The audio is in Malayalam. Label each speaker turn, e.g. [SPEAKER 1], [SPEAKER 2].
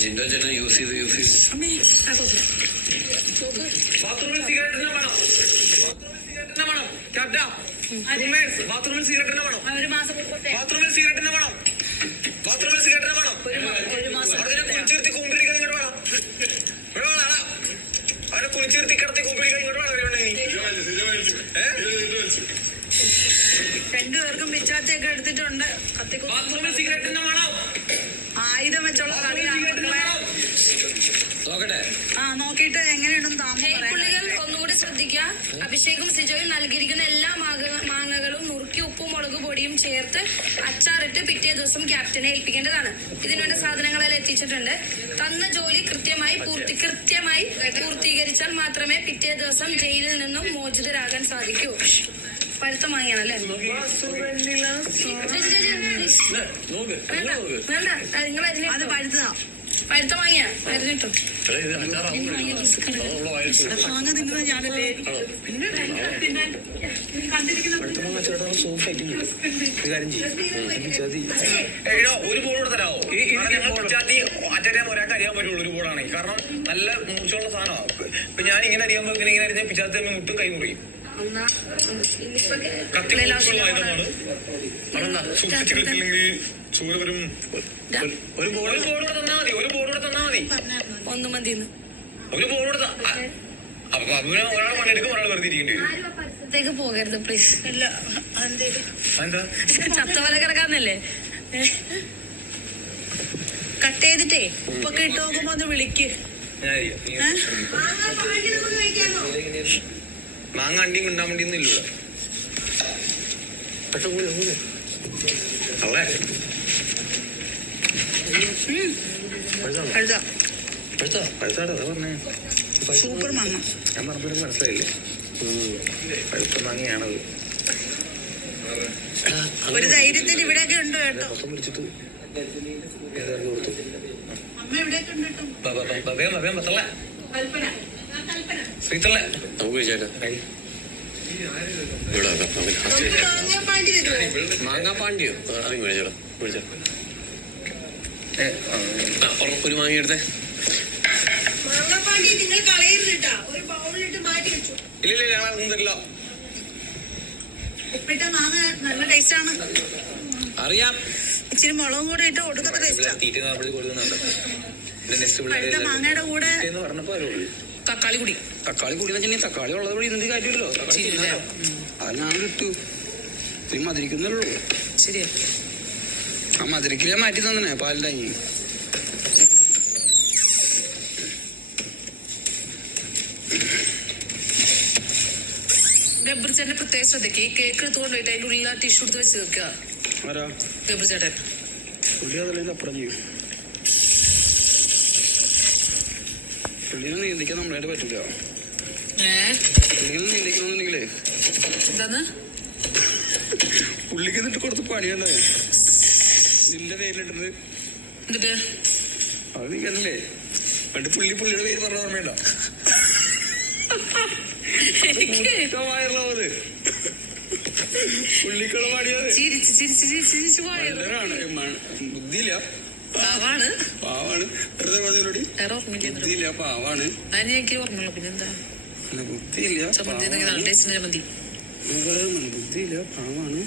[SPEAKER 1] ജിൻഡോ ചേട്ടൻ യൂസ് ചെയ്ത് യൂസ് ചെയ്ത്
[SPEAKER 2] ബാത്റൂമിൽ സിഗരറ്റിന്റെ മണം സിഗരറ്റിന്റെ മണം ക്യാപ്റ്റാ ബാത്റൂമിൽ സിഗരറ്റിന്റെ മണം ബാത്റൂമിൽ സിഗരറ്റിന്റെ മണം ബാത്റൂമിൽ സിഗരറ്റിന്റെ മണം കുളിച്ചിരുത്തി കുമ്പിടിക്കാൻ ഇങ്ങോട്ട് വേണം ഇവിടെ വേണം. അവിടെ കുളിച്ചിരുത്തി കിടത്തി കുമ്പിടിക്കാൻ ഇങ്ങോട്ട് വേണം വരുവാണെങ്കിൽ
[SPEAKER 3] രണ്ടുപേർക്കും പിച്ചാത്തിയൊക്കെ എടുത്തിട്ടുണ്ട് ആയുധം വെച്ചുള്ള കളിയാണ് ആ നോക്കിയിട്ട് എങ്ങനെയുണ്ടെന്ന് താമസം
[SPEAKER 4] ഒന്നുകൂടി ശ്രദ്ധിക്കുക. അഭിഷേകും സിജോയും നൽകിയിരിക്കുന്ന എല്ലാ മാങ്ങ- മാങ്ങകളും നുറുക്കി ഉപ്പും മുളക് പൊടിയും ചേർത്ത് അച്ചാറിട്ട് പിറ്റേ ദിവസം ക്യാപ്റ്റനെ ഏൽപ്പിക്കേണ്ടതാണ്. ഇതിനുവേണ്ട സാധനങ്ങളെല്ലാം എത്തിച്ചിട്ടുണ്ട്. തന്ന ജോലി കൃത്യമായി പൂർത്തി കൃത്യമായി പൂർത്തീകരിച്ചാൽ മാത്രമേ പിറ്റേ ദിവസം ജയിലിൽ നിന്നും മോചിതരാകാൻ സാധിക്കൂ. പഴുത്ത മാങ്ങയാണല്ലേ? വേണ്ട വേണ്ട നിങ്ങൾ
[SPEAKER 3] അത് പഴുത്തതാ
[SPEAKER 4] പഴുത്ത മാങ്ങ
[SPEAKER 3] തിന്നുന്നത് ഞാനല്ലേ പിന്നെ പിന്നെ കണ്ടിരിക്കുന്ന
[SPEAKER 2] എടോ ഒരു ബോർഡ് തരാമോ ഈ അച്ഛനെ ഒരാൾക്ക് അറിയാൻ പറ്റുള്ളൂ ഒരു ബോർഡാണ്. കാരണം നല്ല മൂച്ചുള്ള സാധനമാണ് ഇപ്പൊ ഞാൻ ഇങ്ങനെ അറിയാൻ ഇങ്ങനെ ഇങ്ങനെ അറിഞ്ഞാൽ പിച്ചാത്തി തമ്മിൽ മുട്ടും കൈ മുറിയും. കത്തി മൂർച്ചയുള്ള ആയുധമാണ് സൂക്ഷിച്ചു കളിച്ചില്ലെങ്കിൽ വരും
[SPEAKER 1] ഒരു ബോർഡ്
[SPEAKER 2] ബോർഡ് തന്നാ മതി ഒരു ബോർഡ് തന്നാ മതി.
[SPEAKER 4] ഒന്ന് മതി
[SPEAKER 2] ഒരു ബോർഡ് അപ്പൊ ഒരാൾ പണിയെടുക്കും ഒരാൾ വെറുതെ ഇരിക്കേണ്ടി വരും.
[SPEAKER 4] പോകരുത് പ്ലീസ് ചത്തവല കിടക്കാന്നല്ലേ?
[SPEAKER 3] കട്ട് ചെയ്തിട്ടേ ഇപ്പൊ ഇട്ട് നോക്കുമ്പോ ഒന്ന് വിളിക്ക്.
[SPEAKER 2] മാങ്ങ അണ്ടിയും മിണ്ടാൻ വേണ്ടിയൊന്നും ഇല്ല ഇവിടെ അല്ലേ
[SPEAKER 3] കഴുത
[SPEAKER 1] എടുത്തോ
[SPEAKER 2] പഴുത്താടാ അതാ പറഞ്ഞേ
[SPEAKER 3] സൂപ്പർ മാങ്ങ.
[SPEAKER 2] ഞാൻ പറഞ്ഞപ്പോഴും മനസ്സിലായില്ലേ? പഴുത്ത മാങ്ങയാണത്.
[SPEAKER 3] ഒരു ധൈര്യത്തിന് ഇവിടെയൊക്കെ ഉണ്ട് കേട്ടോ.
[SPEAKER 2] വിളിച്ചിട്ട് കൊടുത്തു. വേഗം വേഗം പത്തല്ലേ ശ്രീത്തല്ലേ
[SPEAKER 1] നമുക്ക് നമുക്ക്
[SPEAKER 3] മാങ്ങ
[SPEAKER 1] പാണ്ടിയോ
[SPEAKER 2] അറിയാം ആ,
[SPEAKER 1] ഒരെണ്ണം ഒരു വാങ്ങി എടുത്തേ.
[SPEAKER 2] ഇല്ല ഇല്ല ഞങ്ങൾ അതൊന്നും തരില്ല.
[SPEAKER 3] നല്ല ടേസ്റ്റ് ആണ്.
[SPEAKER 1] അറിയാം.
[SPEAKER 3] ഇച്ചിരി മുളകും കൂടി ഇട്ട് ഒടുക്കത്തെ ടേസ്റ്റാ മാങ്ങയുടെ കൂടെ
[SPEAKER 5] തക്കാളി കൂടി. തക്കാളി കൂടി തക്കാളി ഉള്ളത് കൂടി എന്ത് കാര്യമില്ലല്ലോ. അത് ഞാൻ കിട്ടു ഇത്തിരി മധുരിക്കുന്നല്ലോ
[SPEAKER 3] ശരിയാ.
[SPEAKER 5] ആ മധുരക്കിലെ മാറ്റി തന്നെ പാലിന്റെ അങ്ങി
[SPEAKER 6] ഗബ്ബർ പ്രത്യേക ഈ കേക്ക് എടുത്തുകൊണ്ട് പോയിട്ട് അതിന്റെ ഉള്ളിൽ ടിഷ്യൂ എടുത്ത് വെച്ച് ഗബ്ബർ ചേട്ടൻ.
[SPEAKER 5] പുള്ളിനെ നീന്തിക്കാൻ നമ്മളായിട്ട് പറ്റില്ല. പുള്ളിനെ നീന്തിക്കണമെന്നുണ്ടെങ്കിലേ പുള്ളിക്ക് എന്നിട്ട് നിന്റെ പേരിലിട്ടത് അത് നീ കണ്ടില്ലേ പണ്ട് പുള്ളി പുള്ളിയുടെ പേര് പറഞ്ഞ ഓർമ്മയുണ്ടോ? വയറുള്ളത് പുള്ളിക്കുള്ള പണിയത്
[SPEAKER 6] ചിരിച്ച് ചിരിച്ച് ചിരിച്ച് ചിരിച്ച് പോയത്
[SPEAKER 5] നല്ലതാണ് മ- ബുദ്ധിയില്ല.
[SPEAKER 6] പാവാണ്.
[SPEAKER 5] പാവാണ്. വെറുതെ പറഞ്ഞോടി
[SPEAKER 6] വേറെ ഓർമ്മയില്ല
[SPEAKER 5] ബുദ്ധിയില്ല പാവാണ്.
[SPEAKER 6] അതിന് എനിക്ക് ഓർമ്മയുള്ളൂ പിന്നെന്താ
[SPEAKER 5] അല്ല, ബുദ്ധിയില്ല
[SPEAKER 6] ചമ്മന്തി
[SPEAKER 5] പാവാണ്.
[SPEAKER 6] ടേസ്റ്റിന് ചമ്മന്തി
[SPEAKER 5] വേറെ ഒന്നും ബുദ്ധിയില്ല പാവാണ്.